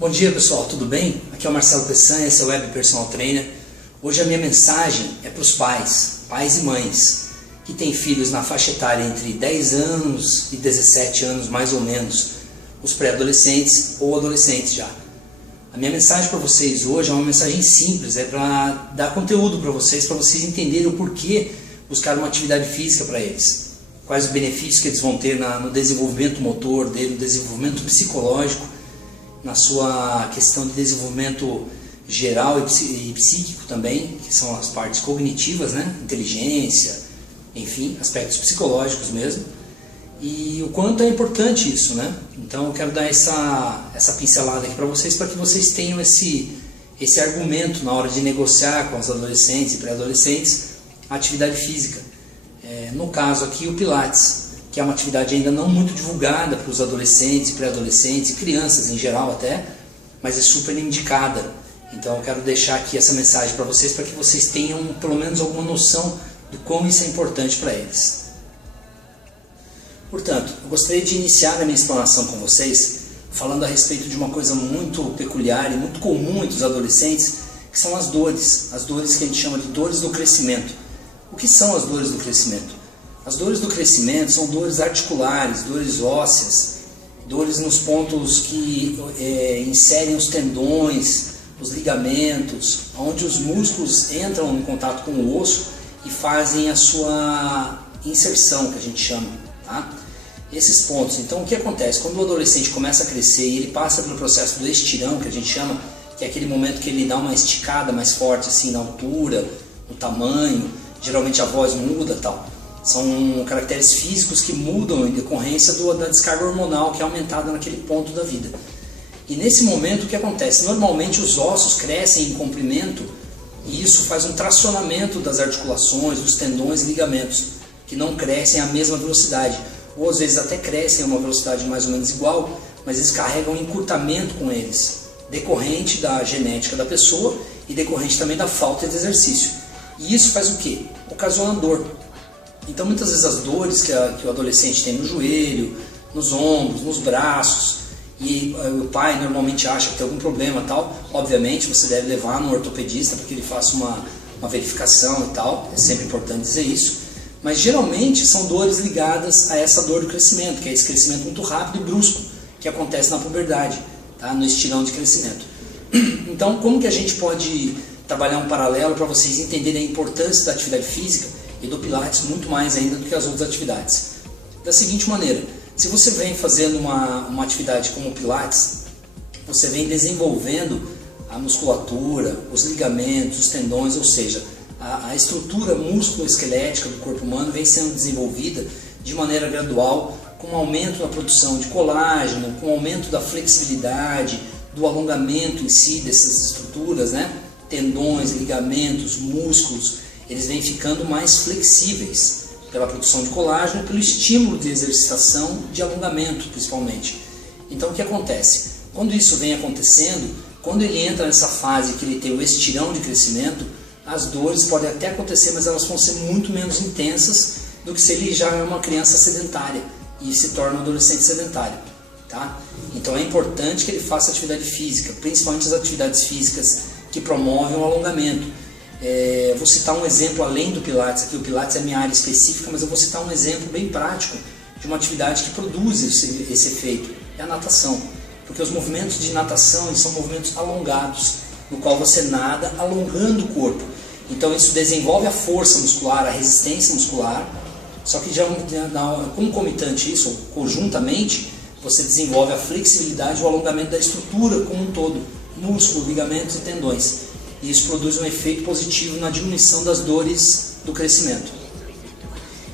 Bom dia pessoal, tudo bem? Aqui é o Marcelo Peçanha, esse é o Web Personal Trainer. Hoje a minha mensagem é para os pais e mães, que têm filhos na faixa etária entre 10 anos e 17 anos mais ou menos, os pré-adolescentes ou adolescentes já. A minha mensagem para vocês hoje é uma mensagem simples, é para dar conteúdo para vocês entenderem o porquê buscar uma atividade física para eles. Quais os benefícios que eles vão ter no desenvolvimento motor dele, no desenvolvimento psicológico, na sua questão de desenvolvimento geral e psíquico também, que são as partes cognitivas, né? Inteligência, enfim, aspectos psicológicos mesmo. E o quanto é importante isso, né? Então eu quero dar essa pincelada aqui para que vocês tenham esse argumento na hora de negociar com os adolescentes e pré-adolescentes a atividade física. No caso aqui o Pilates, que é uma atividade ainda não muito divulgada para os adolescentes, pré-adolescentes e crianças em geral até, mas é super indicada. Então eu quero deixar aqui essa mensagem para que vocês tenham pelo menos alguma noção do quão isso é importante para eles. Portanto, eu gostaria de iniciar a minha explanação com vocês falando a respeito de uma coisa muito peculiar e muito comum entre os adolescentes, que são as dores que a gente chama de dores do crescimento. O que são as dores do crescimento? As dores do crescimento são dores articulares, dores ósseas, dores nos pontos que inserem os tendões, os ligamentos, onde os músculos entram em contato com o osso e fazem a sua inserção, que a gente chama, tá? Esses pontos. Então o que acontece? Quando o adolescente começa a crescer e ele passa pelo processo do estirão, que a gente chama, que é aquele momento que ele dá uma esticada mais forte assim na altura, no tamanho, geralmente a voz muda e tal. São caracteres físicos que mudam em decorrência da descarga hormonal que é aumentada naquele ponto da vida. E nesse momento o que acontece? Normalmente os ossos crescem em comprimento e isso faz um tracionamento das articulações, dos tendões e ligamentos, que não crescem à mesma velocidade. Ou às vezes até crescem a uma velocidade mais ou menos igual, mas eles carregam um encurtamento com eles, decorrente da genética da pessoa e decorrente também da falta de exercício. E isso faz o quê? Ocasiona dor. Então muitas vezes as dores que o adolescente tem no joelho, nos ombros, nos braços, e o pai normalmente acha que tem algum problema e tal, obviamente você deve levar no ortopedista para que ele faça uma verificação e tal, é sempre importante dizer isso, mas geralmente são dores ligadas a essa dor do crescimento, que é esse crescimento muito rápido e brusco que acontece na puberdade, tá? No estirão de crescimento. Então como que a gente pode trabalhar um paralelo para vocês entenderem a importância da atividade física e do Pilates muito mais ainda do que as outras atividades? Da seguinte maneira, se você vem fazendo uma atividade como o Pilates, você vem desenvolvendo a musculatura, os ligamentos, os tendões, ou seja, a estrutura músculo-esquelética do corpo humano vem sendo desenvolvida de maneira gradual, com um aumento na produção de colágeno, com um aumento da flexibilidade, do alongamento em si dessas estruturas, né? Tendões, ligamentos, músculos, eles vêm ficando mais flexíveis pela produção de colágeno e pelo estímulo de exercitação, de alongamento principalmente. Então o que acontece? Quando isso vem acontecendo, quando ele entra nessa fase que ele tem o estirão de crescimento, as dores podem até acontecer, mas elas vão ser muito menos intensas do que se ele já é uma criança sedentária e se torna um adolescente sedentário, tá? Então é importante que ele faça atividade física, principalmente as atividades físicas que promovem o alongamento. Vou citar um exemplo além do Pilates, aqui o Pilates é minha área específica, mas eu vou citar um exemplo bem prático de uma atividade que produz esse efeito, é a natação. Porque os movimentos de natação eles são movimentos alongados, no qual você nada alongando o corpo. Então isso desenvolve a força muscular, a resistência muscular, só que já concomitante isso, ou conjuntamente, você desenvolve a flexibilidade e o alongamento da estrutura como um todo, músculo, ligamentos e tendões. E isso produz um efeito positivo na diminuição das dores do crescimento.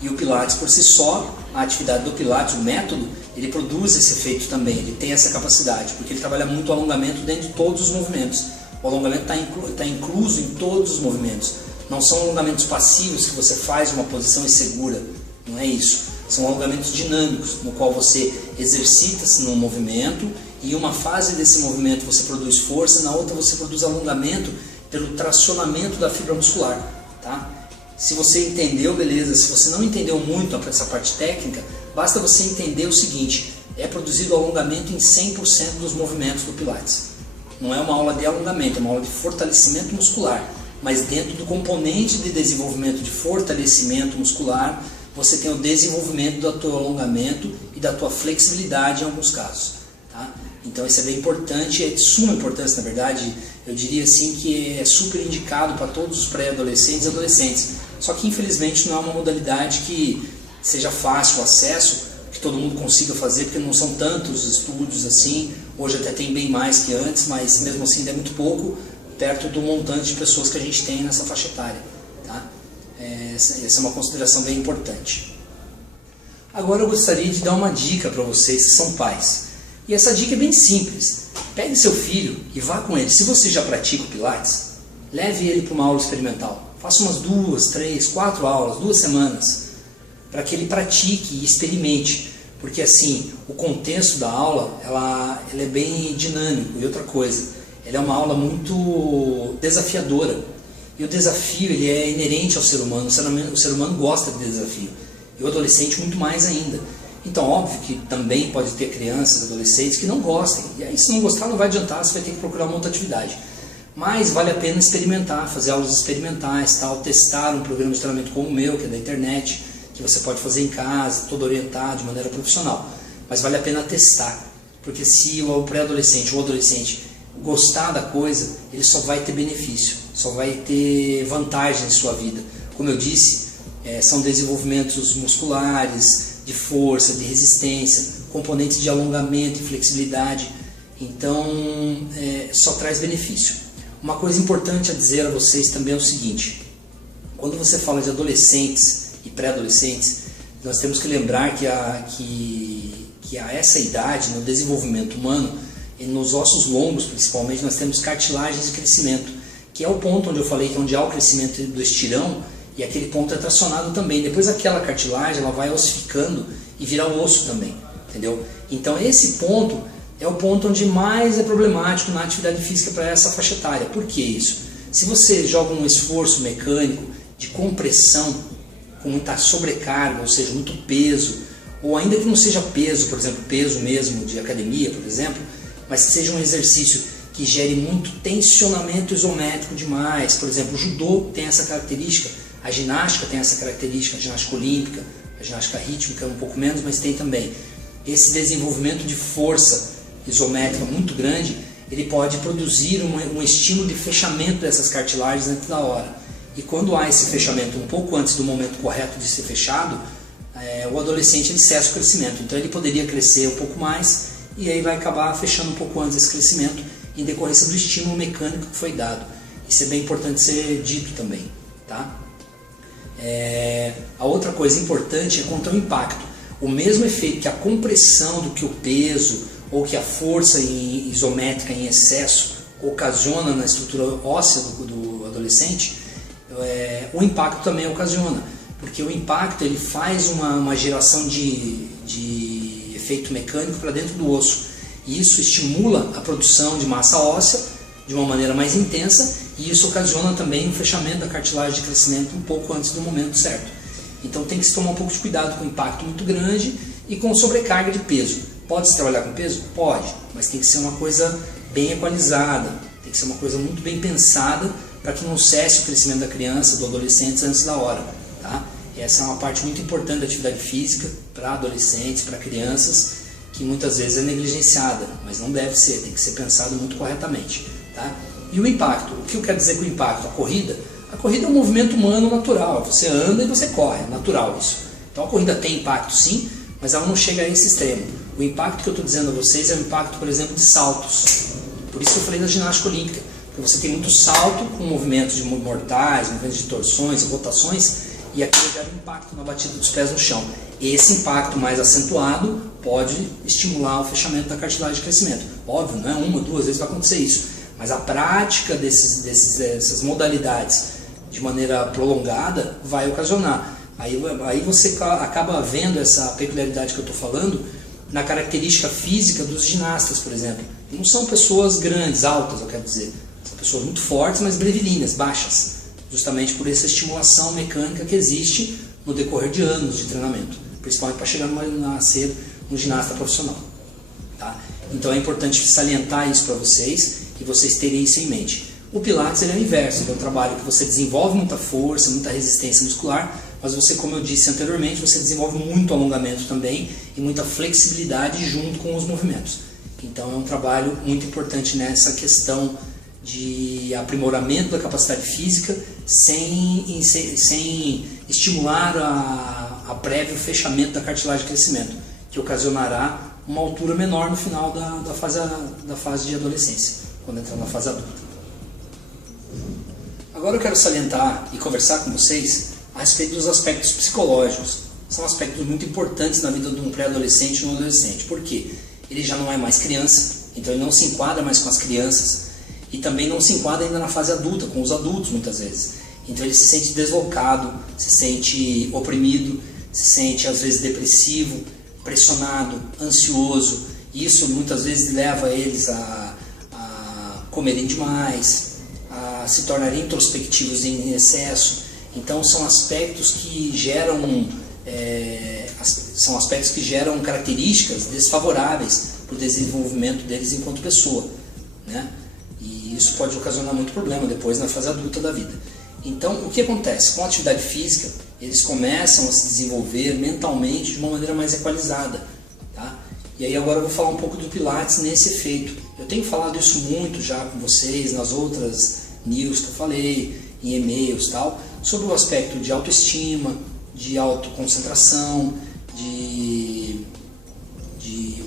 E o Pilates por si só, a atividade do Pilates, o método, ele produz esse efeito também, ele tem essa capacidade, porque ele trabalha muito o alongamento dentro de todos os movimentos. O alongamento está incluso em todos os movimentos. Não são alongamentos passivos que você faz uma posição e segura, não é isso. São alongamentos dinâmicos, no qual você exercita-se num movimento e em uma fase desse movimento você produz força, na outra você produz alongamento pelo tracionamento da fibra muscular, tá? Se você entendeu, beleza. Se você não entendeu muito essa parte técnica, basta você entender o seguinte: é produzido alongamento em 100% dos movimentos do Pilates. não é uma aula de alongamento, é uma aula de fortalecimento muscular. Mas dentro do componente de desenvolvimento de fortalecimento muscular, você tem o desenvolvimento do teu alongamento e da tua flexibilidade em alguns casos. Tá? Então isso é bem importante, é de suma importância, na verdade, eu diria assim que é super indicado para todos os pré-adolescentes e adolescentes. Só que infelizmente não é uma modalidade que seja fácil o acesso, que todo mundo consiga fazer, porque não são tantos estudos assim. Hoje até tem bem mais que antes, mas mesmo assim ainda é muito pouco, perto do montante de pessoas que a gente tem nessa faixa etária. Tá? Essa é uma consideração bem importante. Agora eu gostaria de dar uma dica para vocês que são pais. E essa dica é bem simples. Pegue seu filho e vá com ele. Se você já pratica o Pilates, leve ele para uma aula experimental. Faça umas 2, 3, 4 aulas, 2 semanas, para que ele pratique e experimente. Porque assim, o contexto da aula ela é bem dinâmico. E outra coisa, ela é uma aula muito desafiadora. E o desafio ele é inerente ao ser humano. O ser humano gosta de desafio. E o adolescente muito mais ainda. Então, óbvio que também pode ter crianças, adolescentes que não gostem. E aí, se não gostar, não vai adiantar, você vai ter que procurar uma outra atividade. Mas vale a pena experimentar, fazer aulas experimentais, tal, testar um programa de treinamento como o meu, que é da internet, que você pode fazer em casa, todo orientado, de maneira profissional. Mas vale a pena testar, porque se o pré-adolescente ou o adolescente gostar da coisa, ele só vai ter benefício, só vai ter vantagem em sua vida. Como eu disse, são desenvolvimentos musculares, de força, de resistência, componentes de alongamento e flexibilidade. Então, só traz benefício. Uma coisa importante a dizer a vocês também é o seguinte: quando você fala de adolescentes e pré-adolescentes, nós temos que lembrar que a essa idade, no desenvolvimento humano, e nos ossos longos principalmente, nós temos cartilagens de crescimento, que é o ponto onde eu falei que é onde há o crescimento do estirão, e aquele ponto é tracionado também. Depois aquela cartilagem ela vai ossificando e vira osso também, entendeu? Então esse ponto é o ponto onde mais é problemático na atividade física para essa faixa etária. Por que isso? Se você joga um esforço mecânico de compressão com muita sobrecarga, ou seja, muito peso, ou ainda que não seja peso, por exemplo, peso mesmo de academia, por exemplo, mas que seja um exercício que gere muito tensionamento isométrico demais. Por exemplo, o judô tem essa característica, a ginástica tem essa característica, a ginástica olímpica, a ginástica rítmica um pouco menos, mas tem também. Esse desenvolvimento de força isométrica muito grande, ele pode produzir um estímulo de fechamento dessas cartilagens dentro da hora. E quando há esse fechamento um pouco antes do momento correto de ser fechado, o adolescente ele cessa o crescimento. Então ele poderia crescer um pouco mais e aí vai acabar fechando um pouco antes esse crescimento em decorrência do estímulo mecânico que foi dado. Isso é bem importante ser dito também. Tá? A outra coisa importante é quanto ao impacto. O mesmo efeito que a compressão do que o peso ou que a força isométrica em excesso ocasiona na estrutura óssea do adolescente, o impacto também ocasiona, porque o impacto ele faz uma geração de efeito mecânico para dentro do osso, e isso estimula a produção de massa óssea de uma maneira mais intensa, e isso ocasiona também um fechamento da cartilagem de crescimento um pouco antes do momento certo. Então tem que se tomar um pouco de cuidado com o impacto muito grande e com sobrecarga de peso. Pode-se trabalhar com peso? Pode, mas tem que ser uma coisa bem equalizada, tem que ser uma coisa muito bem pensada para que não cesse o crescimento da criança, do adolescente antes da hora. Tá? Essa é uma parte muito importante da atividade física para adolescentes, para crianças, que muitas vezes é negligenciada, mas não deve ser, tem que ser pensado muito corretamente. Tá? E o impacto, o que eu quero dizer com o impacto? A corrida é um movimento humano natural, você anda e você corre, é natural isso. Então a corrida tem impacto sim, mas ela não chega a esse extremo. O impacto que eu estou dizendo a vocês é o impacto, por exemplo, de saltos. Por isso que eu falei da ginástica olímpica, porque você tem muito salto com movimentos de mortais, movimentos de torções, rotações, e aquilo gera impacto na batida dos pés no chão. Esse impacto mais acentuado pode estimular o fechamento da cartilagem de crescimento. Óbvio, não é uma, 2 vezes vai acontecer isso, mas a prática dessas modalidades de maneira prolongada vai ocasionar. Aí você acaba vendo essa peculiaridade que eu estou falando na característica física dos ginastas, por exemplo. Não são pessoas grandes, altas, eu quero dizer. São pessoas muito fortes, mas brevilíneas, baixas. Justamente por essa estimulação mecânica que existe no decorrer de anos de treinamento. Principalmente para chegar a ser um ginasta profissional. Tá? Então é importante salientar isso para vocês. e vocês terem isso em mente. O Pilates ele é o inverso, ele é um trabalho que você desenvolve muita força, muita resistência muscular, mas você, como eu disse anteriormente, você desenvolve muito alongamento também e muita flexibilidade junto com os movimentos. Então é um trabalho muito importante nessa questão de aprimoramento da capacidade física sem estimular a prévio fechamento da cartilagem de crescimento, que ocasionará uma altura menor no final da fase de adolescência, quando entrar na fase adulta. Agora eu quero salientar e conversar com vocês a respeito dos aspectos psicológicos. São aspectos muito importantes na vida de um pré-adolescente e um adolescente. Por quê? Ele já não é mais criança, então ele não se enquadra mais com as crianças e também não se enquadra ainda na fase adulta, com os adultos muitas vezes. Então ele se sente deslocado, se sente oprimido, se sente às vezes depressivo, pressionado, ansioso. Isso muitas vezes leva eles a comerem demais, a se tornarem introspectivos em excesso. Então são aspectos que geram características desfavoráveis para o desenvolvimento deles enquanto pessoa, né? E isso pode ocasionar muito problema depois na fase adulta da vida. Então o que acontece? Com a atividade física eles começam a se desenvolver mentalmente de uma maneira mais equalizada, tá? E aí agora eu vou falar um pouco do Pilates nesse efeito. Eu tenho falado isso muito já com vocês nas outras news que eu falei, em e-mails e tal, sobre o aspecto de autoestima, de autoconcentração, de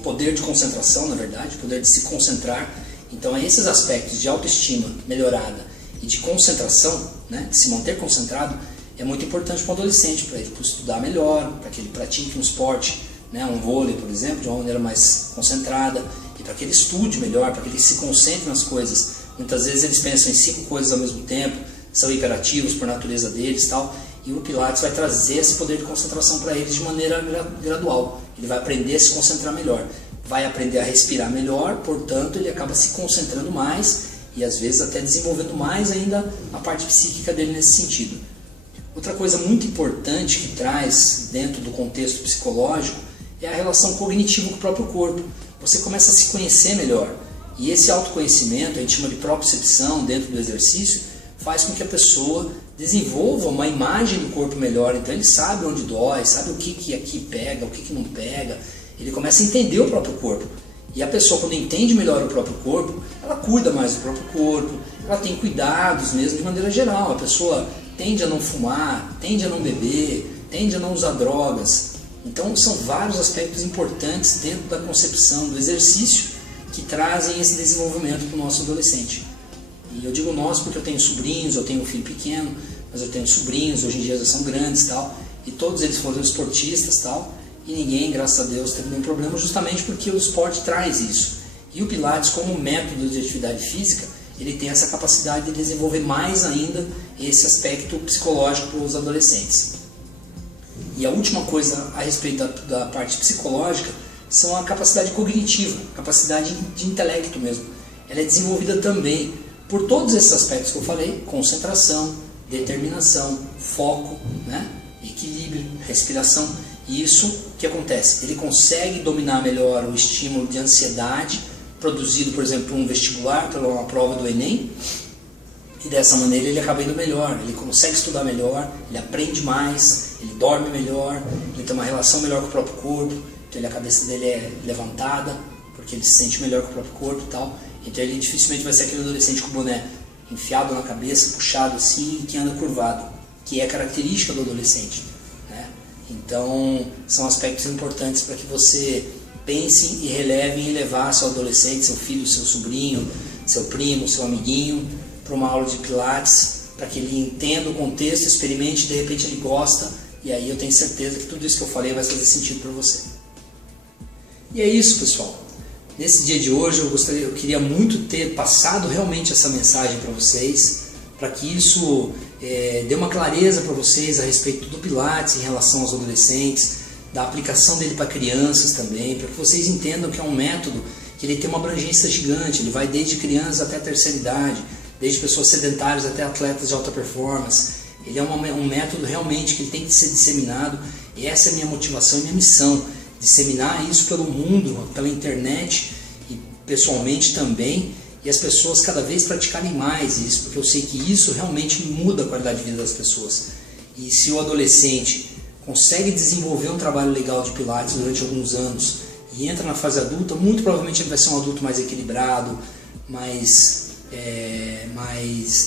poder de concentração, na verdade, poder de se concentrar. Então esses aspectos de autoestima melhorada e de concentração, né, de se manter concentrado, é muito importante para o adolescente, para ele estudar melhor, para que ele pratique um esporte, né, um vôlei, por exemplo, de uma maneira mais concentrada, e para que ele estude melhor, para que ele se concentre nas coisas. Muitas vezes eles pensam em 5 coisas ao mesmo tempo, são hiperativos por natureza deles e tal, e o Pilates vai trazer esse poder de concentração para eles de maneira gradual. Ele vai aprender a se concentrar melhor, vai aprender a respirar melhor, portanto ele acaba se concentrando mais e às vezes até desenvolvendo mais ainda a parte psíquica dele nesse sentido. Outra coisa muito importante que traz dentro do contexto psicológico é a relação cognitiva com o próprio corpo. Você começa a se conhecer melhor, e esse autoconhecimento, a gente chama de propriocepção dentro do exercício, faz com que a pessoa desenvolva uma imagem do corpo melhor. Então ele sabe onde dói, sabe o que aqui pega, o que não pega. Ele começa a entender o próprio corpo. E a pessoa, quando entende melhor o próprio corpo, ela cuida mais do próprio corpo, ela tem cuidados mesmo de maneira geral. A pessoa tende a não fumar, tende a não beber, tende a não usar drogas. Então são vários aspectos importantes dentro da concepção do exercício que trazem esse desenvolvimento para o nosso adolescente. E eu digo nós porque eu tenho sobrinhos, eu tenho um filho pequeno, mas eu tenho sobrinhos, hoje em dia já são grandes tal, e todos eles foram esportistas tal, e ninguém, graças a Deus, teve nenhum problema, justamente porque o esporte traz isso. E o Pilates, como método de atividade física, ele tem essa capacidade de desenvolver mais ainda esse aspecto psicológico para os adolescentes. E a última coisa a respeito da parte psicológica são a capacidade cognitiva, capacidade de intelecto mesmo. Ela é desenvolvida também por todos esses aspectos que eu falei: concentração, determinação, foco, né? Equilíbrio, respiração. E isso, o que acontece? Ele consegue dominar melhor o estímulo de ansiedade produzido, por exemplo, por um vestibular, por uma prova do Enem, e dessa maneira ele acaba indo melhor, ele consegue estudar melhor, ele aprende mais, ele dorme melhor, ele tem uma relação melhor com o próprio corpo, então a cabeça dele é levantada, porque ele se sente melhor com o próprio corpo e tal. Então ele dificilmente vai ser aquele adolescente com o boné enfiado na cabeça, puxado assim, que anda curvado, que é característica do adolescente, né? Então são aspectos importantes para que você pense e releve em levar seu adolescente, seu filho, seu sobrinho, seu primo, seu amiguinho para uma aula de Pilates, para que ele entenda o contexto, experimente, de repente ele gosta, e aí eu tenho certeza que tudo isso que eu falei vai fazer sentido para você. E é isso, pessoal. Nesse dia de hoje eu queria muito ter passado realmente essa mensagem para vocês, para que isso dê uma clareza para vocês a respeito do Pilates em relação aos adolescentes, da aplicação dele para crianças também, para que vocês entendam que é um método que ele tem uma abrangência gigante, ele vai desde crianças até a terceira idade, desde pessoas sedentárias até atletas de alta performance. Ele é um método realmente que ele tem que ser disseminado, e essa é a minha motivação e minha missão, disseminar isso pelo mundo, pela internet e pessoalmente também, e as pessoas cada vez praticarem mais isso, porque eu sei que isso realmente muda a qualidade de vida das pessoas. E se o adolescente consegue desenvolver um trabalho legal de Pilates durante alguns anos e entra na fase adulta, muito provavelmente ele vai ser um adulto mais equilibrado, mais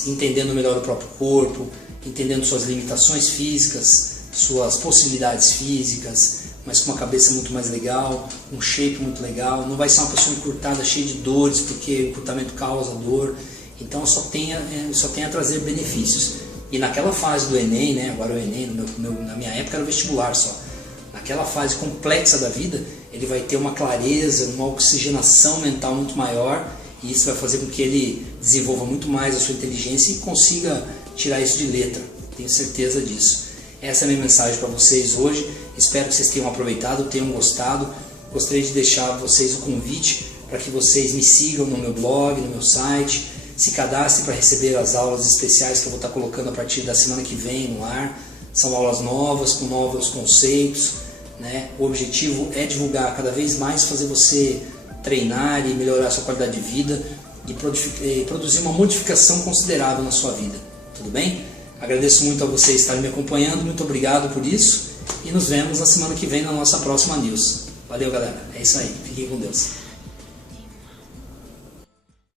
entendendo melhor o próprio corpo, entendendo suas limitações físicas, suas possibilidades físicas, mas com uma cabeça muito mais legal, um shape muito legal. Não vai ser uma pessoa encurtada, cheia de dores, porque o encurtamento causa dor. Então só tem a trazer benefícios. E naquela fase do Enem, né, agora o Enem, na minha época era o vestibular só, naquela fase complexa da vida, ele vai ter uma clareza, uma oxigenação mental muito maior, e isso vai fazer com que ele desenvolva muito mais a sua inteligência e consiga tirar isso de letra. Tenho certeza disso. Essa é a minha mensagem para vocês hoje. Espero que vocês tenham aproveitado, tenham gostado. Gostaria de deixar a vocês o convite para que vocês me sigam no meu blog, no meu site, se cadastrem para receber as aulas especiais que eu vou estar colocando a partir da semana que vem no ar. São aulas novas, com novos conceitos, né? O objetivo é divulgar cada vez mais, fazer você treinar e melhorar a sua qualidade de vida e produzir uma modificação considerável na sua vida. Tudo bem? Agradeço muito a vocês estarem me acompanhando, muito obrigado por isso e nos vemos na semana que vem na nossa próxima news. Valeu, galera, é isso aí, fiquem com Deus.